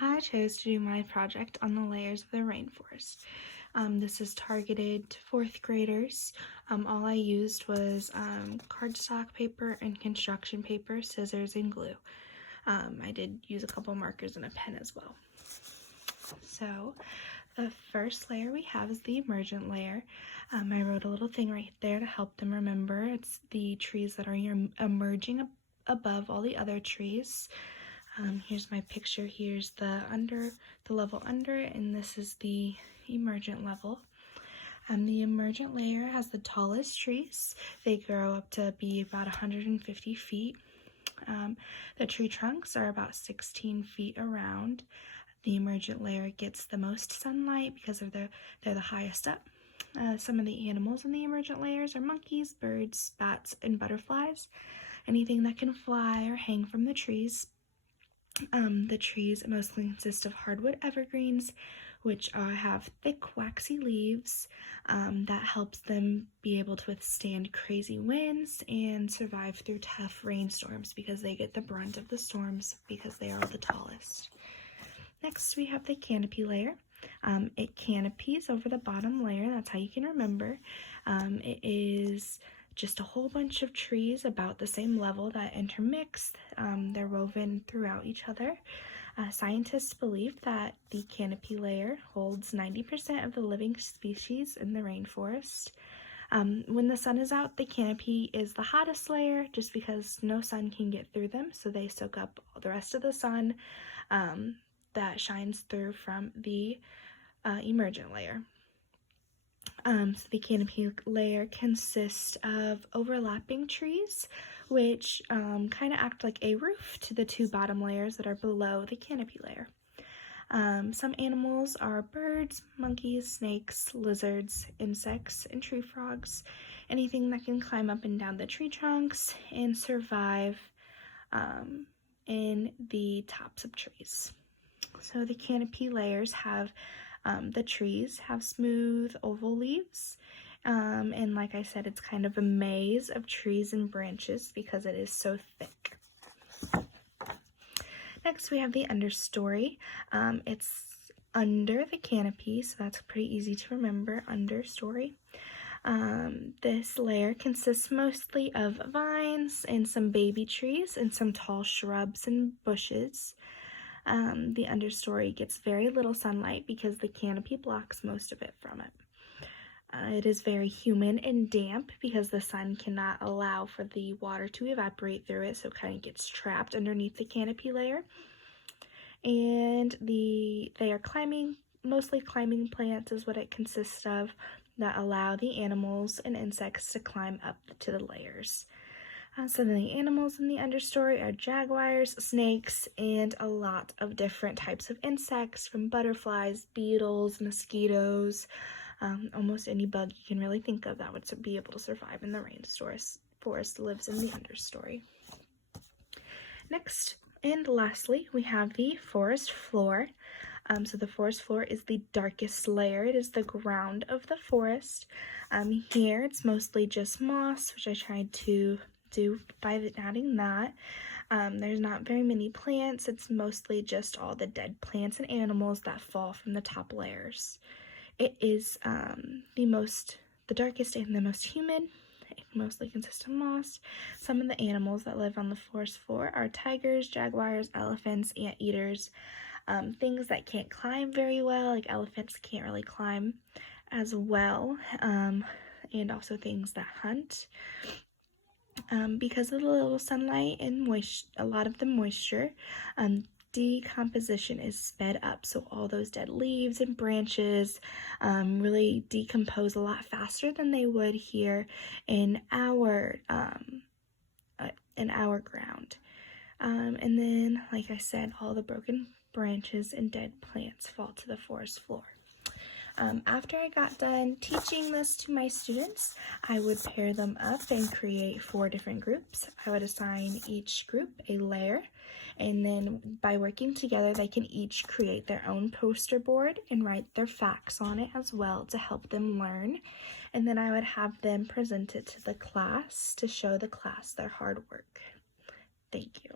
I chose to do my project on the layers of the rainforest. This is targeted to 4th graders. All I used was cardstock paper and construction paper, scissors, and glue. I did use a couple markers and a pen as well. So the first layer we have is the emergent layer. I wrote a little thing right there to help them remember. It's the trees that are emerging above all the other trees. Here's my picture. Here's the level under it, and this is the emergent level. The emergent layer has the tallest trees. They grow up to be about 150 feet. The tree trunks are about 16 feet around. The emergent layer gets the most sunlight because they're the highest up. Some of the animals in the emergent layers are monkeys, birds, bats, and butterflies. Anything that can fly or hang from the trees. The trees mostly consist of hardwood evergreens, which have thick, waxy leaves that helps them be able to withstand crazy winds and survive through tough rainstorms because they get the brunt of the storms because they are the tallest. Next, we have the canopy layer. It canopies over the bottom layer. That's how you can remember. It is just a whole bunch of trees about the same level that intermix. They're woven throughout each other. Scientists believe that the canopy layer holds 90% of the living species in the rainforest. When the sun is out, the canopy is the hottest layer just because no sun can get through them, so they soak up all the rest of the sun that shines through from the emergent layer. So the canopy layer consists of overlapping trees, which kind of act like a roof to the two bottom layers that are below the canopy layer. Some animals are birds, monkeys, snakes, lizards, insects, and tree frogs. Anything that can climb up and down the tree trunks and survive in the tops of trees. So the canopy layers have the trees have smooth oval leaves, and like I said, it's kind of a maze of trees and branches because it is so thick. Next, we have the understory. It's under the canopy, so that's pretty easy to remember, understory. This layer consists mostly of vines and some baby trees and some tall shrubs and bushes. The understory gets very little sunlight because the canopy blocks most of it from it. It is very humid and damp because the sun cannot allow for the water to evaporate through it, so it kind of gets trapped underneath the canopy layer. And they are mostly climbing plants is what it consists of, that allow the animals and insects to climb up to the layers. So the animals in the understory are jaguars, snakes, and a lot of different types of insects, from butterflies, beetles, mosquitoes, almost any bug you can really think of that would be able to survive in the rainforest lives in the understory. Next and lastly, we have the forest floor. So the forest floor is the darkest layer. It is the ground of the forest. Here it's mostly just moss, which I tried to do by adding that. There's not very many plants. It's mostly just all the dead plants and animals that fall from the top layers. It is the darkest and the most humid. It mostly consists of moss. Some of the animals that live on the forest floor are tigers, jaguars, elephants, anteaters, things that can't climb very well, like elephants can't really climb as well, and also things that hunt. Because of the little sunlight and a lot of the moisture, decomposition is sped up. So all those dead leaves and branches really decompose a lot faster than they would here in our ground. And then, like I said, all the broken branches and dead plants fall to the forest floor. After I got done teaching this to my students, I would pair them up and create 4 different groups. I would assign each group a layer, and then by working together, they can each create their own poster board and write their facts on it as well to help them learn. And then I would have them present it to the class to show the class their hard work. Thank you.